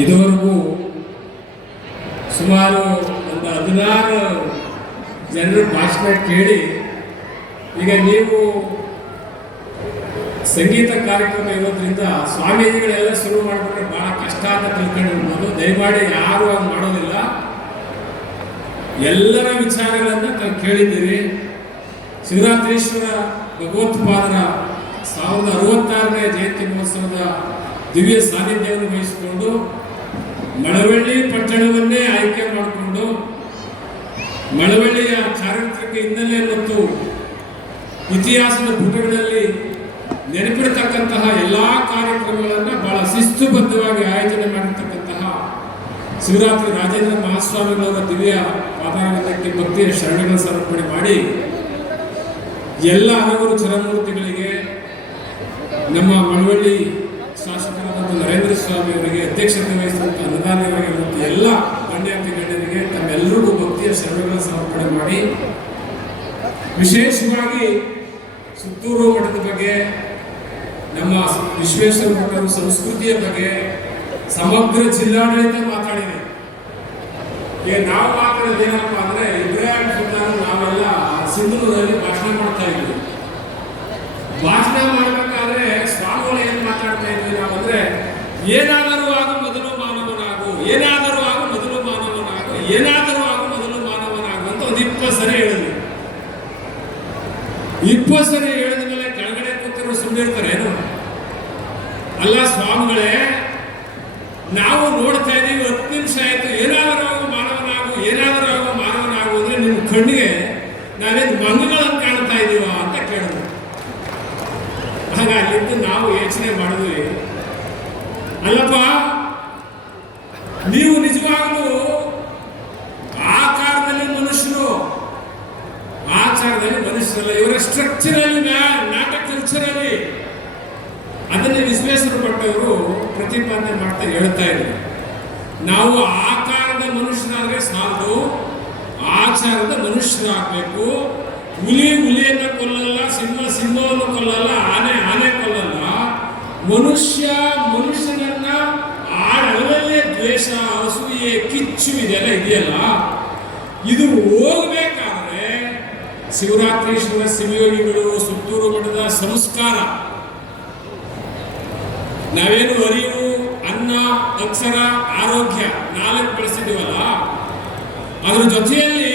ಇದುವರೆಗೂ ಸುಮಾರು ಒಂದು 16 ಜನರು ಭಾಷಣ ಕೇಳಿ ಈಗ ನೀವು ಸಂಗೀತ ಕಾರ್ಯಕ್ರಮ ಇರೋದ್ರಿಂದ ಸ್ವಾಮೀಜಿಗಳೆಲ್ಲ ಶುರು ಮಾಡಿಬಿಟ್ರೆ ಭಾಳ ಕಷ್ಟ ಅಂತ ತಿಳ್ಕೊಂಡಿರ್ಬೋದು. ದಯಮಾಡಿ ಯಾರು ಹಂಗೆ ಮಾಡೋದಿಲ್ಲ. ಎಲ್ಲರ ವಿಚಾರಗಳನ್ನು ತಾವು ಕೇಳಿದ್ದೀರಿ. ಶಿವರಾತ್ರೀಶ್ವರ ಭಗವತ್ಪಾದರ 1066ನೇ ಜಯಂತಿ ಮಹೋತ್ಸವದ ದಿವ್ಯ ಸಾನ್ನಿಧ್ಯವನ್ನು ವಹಿಸಿಕೊಂಡು ಮಳವಳ್ಳಿ ಪಟ್ಟಣವನ್ನೇ ಆಯ್ಕೆ ಮಾಡಿಕೊಂಡು ಮಳವಳ್ಳಿಯ ಚಾರಿತ್ರಿಕ ಹಿನ್ನೆಲೆ ಮತ್ತು ಇತಿಹಾಸದ ಪುಟಗಳಲ್ಲಿ ನೆನಪಿಡ್ತಕ್ಕಂತಹ ಎಲ್ಲ ಕಾರ್ಯಕ್ರಮಗಳನ್ನು ಬಹಳ ಶಿಸ್ತುಬದ್ಧವಾಗಿ ಆಯೋಜನೆ ಮಾಡಿರ್ತಕ್ಕಂತಹ ಶಿವರಾತ್ರಿ ರಾಜೇಂದ್ರ ಮಹಾಸ್ವಾಮಿಗಳವರ ದಿವ್ಯ ಪಾದಾರವಿಂದಕ್ಕೆ ಭಕ್ತಿಯ ಶರಣಗಳ ಸಮರ್ಪಣೆ ಮಾಡಿ ಎಲ್ಲ ಹಲವರು ಚರಮೂರ್ತಿಗಳಿಗೆ, ನಮ್ಮ ಮಳವಳ್ಳಿ ಶಾಸಕರಾದಂಥ ನರೇಂದ್ರ ಸ್ವಾಮಿ ಅವರಿಗೆ, ಅಧ್ಯಕ್ಷತೆ ವಹಿಸಿದಂಥ ಅನುದಾನಿಯವರಿಗೆ ಮತ್ತು ಎಲ್ಲ ಗಣ್ಯಾತಿ ಗಣ್ಯರಿಗೆ ತಮ್ಮೆಲ್ಲರಿಗೂ ಭಕ್ತಿಯ ಶರಣಗಳ ಸಮರ್ಪಣೆ ಮಾಡಿ, ವಿಶೇಷವಾಗಿ ಸುತ್ತೂರು ಮಠದ ಬಗ್ಗೆ, ನಮ್ಮ ವಿಶ್ವೇಶ್ವರ ಮಠದ ಸಂಸ್ಕೃತಿಯ ಬಗ್ಗೆ ಸಮಗ್ರ ಜಿಲ್ಲಾಡಳಿತ ಮಾತಾಡಿದೆ. ಈಗ ನಾವು ಮಾತಾಡೋದು ಏನಪ್ಪ ಅಂದರೆ, ಇಬ್ರಾಹಿಂ ಸುಲ್ತಾನ್ ನಾವೆಲ್ಲ ಸಿಂಧೂರಲ್ಲಿ ಭಾಷಣ ಮಾಡ್ತಾ ಇದ್ವಿ. ಭಾಷಣ ಮಾಡಬೇಕಾದ್ರೆ ಸ್ವಾಮಿಗಳು ಏನು ಮಾತಾಡ್ತಾ ಇದ್ವಿ ನಾವಂದ್ರೆ, ಏನಾದರೂ ಆಗು ಮೊದಲು ಮಾನವನಾಗು, ಏನಾದರೂ ಆಗು ಮೊದಲು ಮಾನವನಾಗು, ಏನಾದರೂ ಆಗು ಮೊದಲು ಮಾನವನಾಗು ಅಂತ ಒಂದು 20 ಸರಿ ಹೇಳಿದ್ವಿ. 20 ಸರಿ ಹೇಳಿದ ಮೇಲೆ ಕೆಳಗಡೆ ಕೂತಿರೋ ಸುಮ್ಮನೆ ಇರ್ತಾರೆ ಏನು? ಅಲ್ಲ ಸ್ವಾಮಿಗಳೇ, ನಾವು ನೋಡ್ತಾ ಇದ್ದೀವಿ 10 ನಿಮಿಷ ಆಯ್ತು, ಏನಾದರೂ ಆಗು ಮಾನವನಾಗು, ಏನಾದರೂ ಆಗು ಮಾನವನಾಗು ಅಂದ್ರೆ ನಿಮ್ಮ ಕಣ್ಣಿಗೆ ನಾವೇನು ಮಂಗಗಳನ್ನು ಕಾಣ್ತಾ ಇದ್ದೀವ ಅಂತ ಕೇಳಿದ್ರು. ಆಗ ಅಲ್ಲಿಂದ ನಾವು ಯೋಚನೆ ಮಾಡಿದ್ವಿ, ಅಲ್ಲಪ್ಪ ನೀವು ನಿಜವಾಗ್ಲೂ ಆಕಾರದಲ್ಲಿ ಮನುಷ್ಯರು, ಆಚಾರದಲ್ಲಿ ಮನುಷ್ಯರಲ್ಲ. ಇವರ ಸ್ಟ್ರಕ್ಚರಲ್ಲಿ ನಾಟ ಕಲ್ಚರಲ್ಲಿ ಅದನ್ನೇ ವಿಶ್ವೇಶ್ವರ ಭಟ್ಟವರು ಪ್ರತಿಪಾದನೆ ಮಾಡ್ತಾ ಹೇಳ್ತಾ ಇದ್ರು. ನಾವು ಆಕಾರದ ಮನುಷ್ಯರಾದ್ರೆ ಸಾಲದು, ಆಚಾರದ ಮನುಷ್ಯರಾಗಬೇಕು. ಹುಲಿ ಹುಲಿಯನ್ನು ಕೊಲ್ಲಲ್ಲ, ಸಿಂಹ ಸಿಂಹವನ್ನು ಕೊಲ್ಲಲ್ಲ, ಆನೆ ಆನೆ ಕೊಲ್ಲಲ್ಲ. ಮನುಷ್ಯ ಮನುಷ್ಯನನ್ನ ಆಡಲಲ್ಲೇ ದ್ವೇಷ, ಅಸೂಯೆ, ಕಿಚ್ಚು ಇದೆಲ್ಲ ಇದೆಯಲ್ಲ, ಇದು ಹೋಗ್ಬೇಕಾದ್ರೆ ಶಿವರಾತ್ರೀಶ್ವರ ಶಿವಯೋಗಿಗಳು ಸುತ್ತೂರು ಮಠದ ಸಂಸ್ಕಾರ, ನಾವೇನು ಅರಿವು, ಅನ್ನ, ಅಕ್ಷರ, ಆರೋಗ್ಯ 4 ಬೆಳೆಸಿದೀವಲ್ಲ, ಅದರ ಜೊತೆಯಲ್ಲಿ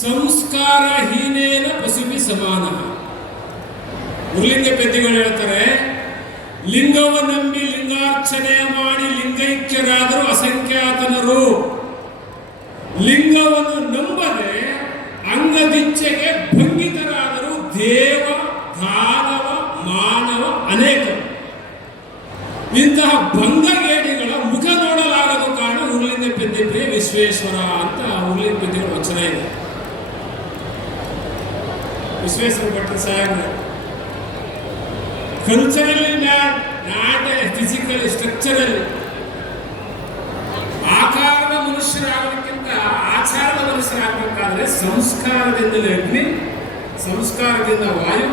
ಸಂಸ್ಕಾರ ಹೀನೇನ ಪಶುಭಿ ಸಮಾನ. ಉರ್ಲಿಂಗ ಪೆದ್ದಿಗಳು ಹೇಳ್ತಾರೆ, ಲಿಂಗವ ನಂಬಿ ಲಿಂಗಾರ್ಚನೆ ಮಾಡಿ ಲಿಂಗೈಕ್ಯರಾದರೂ ಅಸಂಖ್ಯಾತನರು. ಲಿಂಗವನ್ನು ನಂಬದೆ ಅಂಗದಿಚ್ಛೆಗೆ ಭಂಗಿತರಾದರೂ ದೇವ ದಾನವ ಮಾನವ ಅನೇಕರು. ಇಂತಹ ಭಂಗಗೇಡಿಗಳ ಮುಖ ನೋಡಲಾಗದು ಕಾರಣ ಉರ್ಲಿಂಗ ಪೆದ್ದಿ ವಿಶ್ವೇಶ್ವರ ಅಂತ ಉರ್ಲಿಂಗ ಪೆದ್ದಿಗಳ ವಚನ ಇದೆ. ವಿಶ್ವೇಶ್ವರ ಭಟ್ರ ಸಾಹೇಬ್ರ ಕಲ್ಚರಲಿ ನಾಟ್ ಫಿಸಿಕಲಿ ಸ್ಟ್ರಕ್ಚರಲ್ಲಿ ಆಕಾರದ ಮನುಷ್ಯರಾಗಲಿಕ್ಕಿಂತ ಆಚಾರದ ಮನುಷ್ಯರಾಗಬೇಕಾದ್ರೆ ಸಂಸ್ಕಾರದಿಂದಲೇ ಅಗ್ನಿ, ಸಂಸ್ಕಾರದಿಂದ ವಾಯು,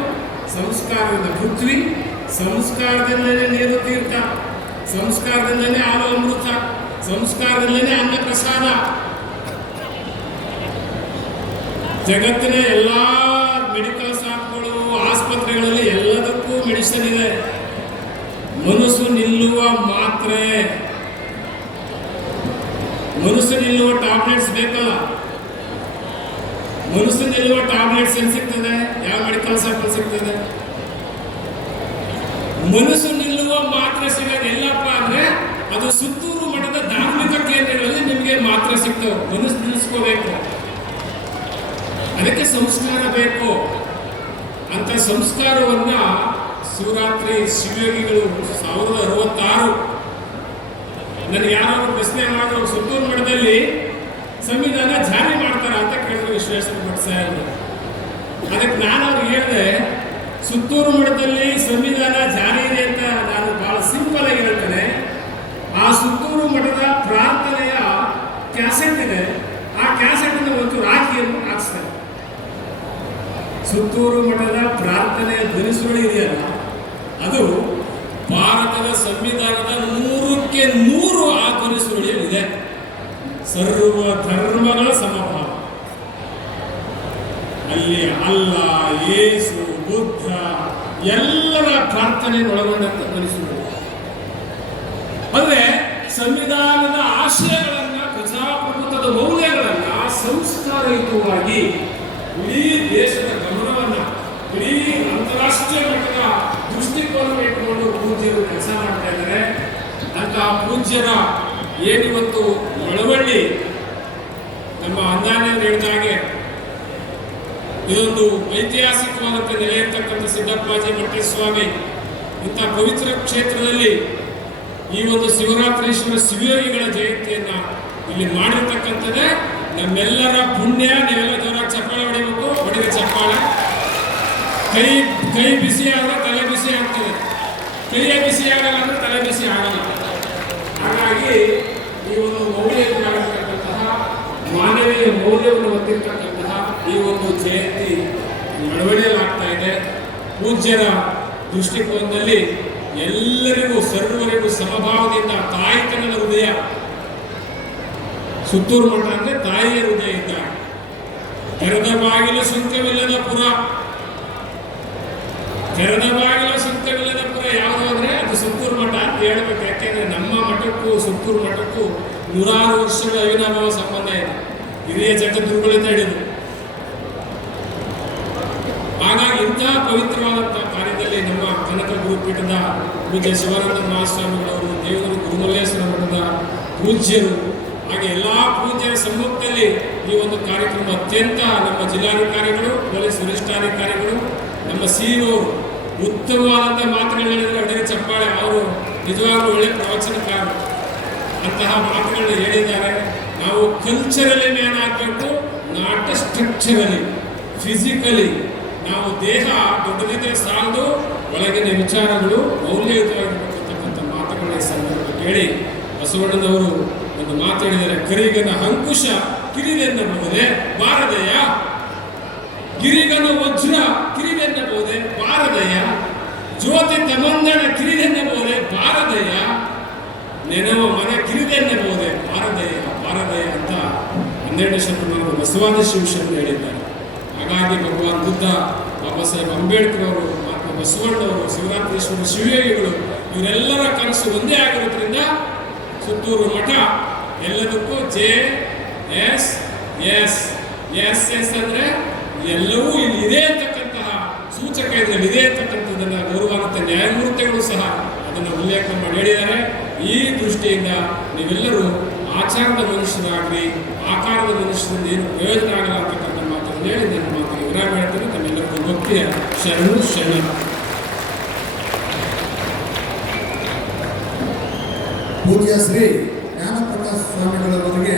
ಸಂಸ್ಕಾರದಿಂದ ಪೃಥ್ವಿ, ಸಂಸ್ಕಾರದಿಂದಲೇ ನೀರು ತೀರ್ಥ, ಸಂಸ್ಕಾರದಿಂದಲೇ ಹಾಲು ಅಮೃತ, ಸಂಸ್ಕಾರದಿಂದಲೇ ಅನ್ನ ಪ್ರಸಾದ. ಜಗತ್ತಿನ ಎಲ್ಲ ಮೆಡಿಕಲ್ ಶಾಪ್ಗಳು, ಆಸ್ಪತ್ರೆಗಳಲ್ಲಿ ಎಲ್ಲದಕ್ಕೂ ಮೆಡಿಸಿನ್ ಇದೆ. ಮನಸ್ಸು ನಿಲ್ಲುವ ಮಾತ್ರೆ, ಮನಸ್ಸು ನಿಲ್ಲುವ ಟ್ಯಾಬ್ಲೆಟ್ಸ್ ಬೇಕಲ್ಲ. ಮನಸ್ಸು ನಿಲ್ಲುವ ಟ್ಯಾಬ್ಲೆಟ್ಸ್ ಎಲ್ಲಿ ಸಿಗ್ತದೆ? ಯಾವ ಮೆಡಿಕಲ್ ಶಾಪ್ ಸಿಗ್ತದೆ? ಮನಸ್ಸು ನಿಲ್ಲುವ ಮಾತ್ರೆ ಸಿಗೋದು ಎಲ್ಲಪ್ಪ ಅಂದ್ರೆ ಅದು ಸುತ್ತೂರು ಮಠದ ಧಾರ್ಮಿಕ ಕೇಂದ್ರಗಳಲ್ಲಿ ನಿಮಗೆ ಮಾತ್ರ ಸಿಗ್ತವೆ. ಮನಸ್ಸು ನಿಲ್ಲಿಸ್ಕೋಬೇಕು, ಅದಕ್ಕೆ ಸಂಸ್ಕಾರ ಬೇಕು. ಅಂತ ಸಂಸ್ಕಾರವನ್ನ ಶಿವರಾತ್ರಿ ಶಿವಯೋಗಿಗಳು 1066 ನನಗೆ ಯಾರಾದ್ರೂ ಪ್ರಶ್ನೆ ಮಾಡಿದ್ರು, ಸುತ್ತೂರು ಮಠದಲ್ಲಿ ಸಂವಿಧಾನ ಜಾರಿ ಮಾಡ್ತಾರ ಅಂತ ಕೇಳಿದ್ರು ವಿಶ್ವೇಶ್ವರ ಭಟ್ ಸಾಹೇಬರು. ಅದಕ್ಕೆ ನಾನು ಅವ್ರಿಗೆ ಹೇಳಿದೆ, ಸುತ್ತೂರು ಮಠದಲ್ಲಿ ಸಂವಿಧಾನ ಜಾರಿ ಇದೆ ಅಂತ ನಾನು ಬಹಳ ಸಿಂಪಲ್ ಆಗಿ ಹೇಳ್ತೇನೆ. ಆ ಸುತ್ತೂರು ಮಠದ ಪ್ರಾರ್ಥನೆಯ ಕ್ಯಾಸೆಟ್ ಇದೆ, ಆ ಕ್ಯಾಸೆಟ್ ಒಂದು ರಾಖಿಯನ್ನು ಹಾಕ್ಸ್ತಾರೆ. ಸುತ್ತೂರು ಮಠದ ಪ್ರಾರ್ಥನೆಯ ಧ್ವನಿಸುಗಳು ಇದೆಯಲ್ಲ, ಅದು ಭಾರತದ ಸಂವಿಧಾನದ 3 100ಕ್ಕೆ 100 ಆ ಧ್ವನಿ ಸುರುಳಿಯಲ್ಲಿದೆ. ಸರ್ವ ಧರ್ಮಗಳ ಸಮಭಾವ. ಅಲ್ಲಿ ಅಲ್ಲ, ಯೇಸು, ಬುದ್ಧ ಎಲ್ಲರ ಪ್ರಾರ್ಥನೆ ಒಳಗೊಂಡಂತ ಧ್ವನಿ ಸುರುಳಿ. ಅಂದ್ರೆ ಸಂವಿಧಾನದ ಆಶಯಗಳನ್ನ, ಪ್ರಜಾಪ್ರಭುತ್ವದ ಮೌಲ್ಯಗಳನ್ನ ಸಂಸ್ಕಾರಯುತವಾಗಿ ಇಡೀ ದೇಶದ ಗಮನವನ್ನ, ಇಡೀ ಅಂತಾರಾಷ್ಟ್ರೀಯ ಮಟ್ಟದ ದೃಷ್ಟಿಕೋನ ಇಟ್ಟುಕೊಂಡು ಪೂಜ್ಯರು ಕೆಲಸ ಮಾಡ್ತಾ ಇದ್ದಾರೆ. ಅಂತ ಪೂಜ್ಯರ ಏನಿವತ್ತು ಮಳವಳ್ಳಿ ನಮ್ಮ ಅಂದಾನೆ ಹೇಳಿದ ಹಾಗೆ ಇದೊಂದು ಐತಿಹಾಸಿಕವಾದಂಥ ನೆಲೆ ಇರ್ತಕ್ಕಂಥ ಸಿದ್ದಪ್ಪಾಜಿ ಮಠಸ್ವಾಮಿ ಇಂಥ ಪವಿತ್ರ ಕ್ಷೇತ್ರದಲ್ಲಿ ಈ ಒಂದು ಶಿವರಾತ್ರೀಶ್ವರ ಶಿವಯೋಗಿಗಳ ಜಯಂತಿಯನ್ನ ಇಲ್ಲಿ ಮಾಡಿರ್ತಕ್ಕಂಥದ್ದೇ ನಮ್ಮೆಲ್ಲರ ಪುಣ್ಯ. ನೀವೆಲ್ಲ ಜೋರಾಗಿ ಚಪ್ಪಾಳೆ ಹೊಡಿಬೇಕು. ಹೊಡಿದ ಚಪ್ಪಾಳೆ. ಕೈ ಬಿಸಿ ಆದರೆ ತಲೆ ಬಿಸಿ ಆಗ್ತದೆ, ಕೈಯೇ ಬಿಸಿ ಆಗಲ್ಲ ಅಂದ್ರೆ ತಲೆ ಬಿಸಿ ಆಗಲ್ಲ. ಹಾಗಾಗಿ ಈ ಒಂದು ಮೌಲ್ಯವಾಗಿರ್ತಕ್ಕಂತಹ ಮಾನವೀಯ ಮೌಲ್ಯವನ್ನು ಹೊಂದಿರತಕ್ಕಂತಹ ಈ ಒಂದು ಜಯಂತಿ ನಡವಳಿಕೆಯಾಗ್ತಾ ಇದೆ. ಪೂಜ್ಯರ ದೃಷ್ಟಿಕೋನದಲ್ಲಿ ಎಲ್ಲರಿಗೂ ಸರ್ವರಿಗೂ ಸಮಭಾವದಿಂದ ತಾಯ್ತನದ ಹೃದಯ. ಸುತ್ತೂರು ಮಠ ಅಂದ್ರೆ ತಾಯಿಯ ಹೃದಯ ಇದ್ದಾಗ. ತೆರೆದ ಬಾಗಿಲು ಸುಂಕವಿಲ್ಲದ ಪುರ. ತೆರೆದ ಬಾಗಿಲು ಸುಂಕವಿಲ್ಲದ ಪುರ ಯಾವುದು ಅಂದ್ರೆ ಅದು ಸುತ್ತೂರು ಮಠ ಅಂತ ಹೇಳ್ಬೇಕು. ಯಾಕೆಂದ್ರೆ ನಮ್ಮ ಮಠಕ್ಕೂ ಸುತ್ತೂರು ಮಠಕ್ಕೂ 100 ವರ್ಷಗಳ ಅವಿನಾಭಾವ ಸಂಬಂಧ ಇದೆ, ಹಿರಿಯ ಜಗದ್ಗುರುಗಳಿಂದ ಹಿಡಿದು. ಹಾಗಾಗಿ ಇಂತಹ ಪವಿತ್ರವಾದಂತಹ ಕಾರ್ಯದಲ್ಲಿ ನಮ್ಮ ಕನಕ ಗುರುಪೀಠದ ಪೂಜ್ಯ ಶಿವಾನಂದ ಮಹಾಸ್ವಾಮಿಗಳವರು, ದೇವಗುರು ಗುರುಮಲ್ಲೇಶ್ವರ ಮಠದ ಪೂಜ್ಯರು, ಹಾಗೆ ಎಲ್ಲಾ ಪೂಜ್ಯರ ಸಮ್ಮುಖದಲ್ಲಿ ಈ ಒಂದು ಕಾರ್ಯಕ್ರಮ ಅತ್ಯಂತ ನಮ್ಮ ಜಿಲ್ಲಾಧಿಕಾರಿಗಳು, ಪೊಲೀಸ್ ವರಿಷ್ಠಾಧಿಕಾರಿಗಳು, ನಮ್ಮ ಸಿಇಒರು ಉತ್ತಮವಾದಂಥ ಮಾತುಗಳು ಹೇಳಿದ್ರೆ ಒಳ್ಳೆಯ ಚಪ್ಪಾಳೆ. ಅವರು ನಿಜವಾಗ್ಲೂ ಒಳ್ಳೆಯ ಪ್ರವಚನಕಾರರು. ಅಂತಹ ಮಾತುಗಳನ್ನ ಹೇಳಿದ್ದಾರೆ. ನಾವು ಕಲ್ಚರಲಿ ಮ್ಯಾನ್ ಆಗಬೇಕು, ನಾಟ್ ಸ್ಟ್ರಕ್ಚರಲಿ, ಫಿಸಿಕಲಿ. ನಾವು ದೇಹ ದೊಡ್ಡದಿದ್ದರೆ ಸಾಲದು, ಒಳಗಿನ ವಿಚಾರಗಳು ಮೌಲ್ಯಯುತವಾಗಿರ್ತಕ್ಕಂಥ ಮಾತುಗಳನ್ನ ಈ ಸಂದರ್ಭ ಕೇಳಿ ಬಸವಣ್ಣನವರು ಒಂದು ಮಾತು ಹೇಳಿದ್ದಾರೆ. ಕರಿಗನ ಅಂಕುಶ ಕಿರಿದೆನ್ನಬಹುದೇ ಬಾರದಯ್ಯ, ಗಿರಿಗನ ವಜ್ರ ಕಿರಿದೆನ್ನಬಹುದೇ ಬಾರದಯ್ಯ, ಜ್ಯೋತಿ ತಮಂದನ ಕಿರಿದೆನ್ನಬಹುದೇ ಬಾರದಯ್ಯ, ನೆನವ ಮನ ಕಿರಿದೆನ್ನಬಹುದೇ ಬಾರದಯ್ಯ ಬಾರದಯ್ಯ ಅಂತ 12ನೇ ಶತಮಾನದ ಬಸವಾದಿ ಶಿವಶರಣರು ಹೇಳಿದ್ದಾರೆ. ಹಾಗಾಗಿ ಭಗವಾನ್ ಬುದ್ಧ, ಬಾಬಾ ಸಾಹೇಬ್ ಅಂಬೇಡ್ಕರ್ ಅವರು, ಮಹಾತ್ಮ ಬಸವಣ್ಣವರು, ಶಿವರಾತ್ರೀಶ್ವರ ಶಿವಯೋಗಿಗಳು ಇವರೆಲ್ಲರ ಕನಸು ಒಂದೇ ಆಗಿರೋದ್ರಿಂದ ಸುತ್ತೂರು ಮಠ ಎಲ್ಲದಕ್ಕೂ JSS ಅಂದ್ರೆ ಎಲ್ಲವೂ ಇಲ್ಲಿ ಇದೆ ಅಂತಕ್ಕಂತಹ ಸೂಚಕ ಇದರಲ್ಲಿ ಇದೆ ಅಂತಕ್ಕಂಥದ್ದನ್ನ ಗೌರವಾನ್ವಿತ ನ್ಯಾಯಮೂರ್ತಿಗಳು ಸಹ ಅದನ್ನು ಉಲ್ಲೇಖ ಮಾಡಿ ಹೇಳಿದ್ದಾರೆ. ಈ ದೃಷ್ಟಿಯಿಂದ ನೀವೆಲ್ಲರೂ ಆಚಾರದ ಮನುಷ್ಯರಾಗ್ರಿ, ಆಕಾರದ ಮನುಷ್ಯರಿಂದ ಏನು ಪ್ರಯೋಜನ ಆಗಲ್ಲ ಅಂತಕ್ಕಂಥ ಮಾತನ್ನು ಹೇಳಿ ನನ್ನ ಮಾತಿಗೆ ವಿರಾಮ ಹೇಳ್ತೀನಿ. ತಮ್ಮೆಲ್ಲರಿಗೂ ಭಕ್ತಿಯ ಶರಣು ಶರಣ. ಪೂಜ್ಯ ಶ್ರೀ ಜ್ಞಾನಪ್ರಕಾಶ ಸ್ವಾಮಿಗಳವರಿಗೆ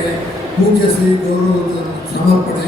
ಪೂಜ್ಯ ಶ್ರೀ ಗೌರವದ ಸಮರ್ಪಣೆ.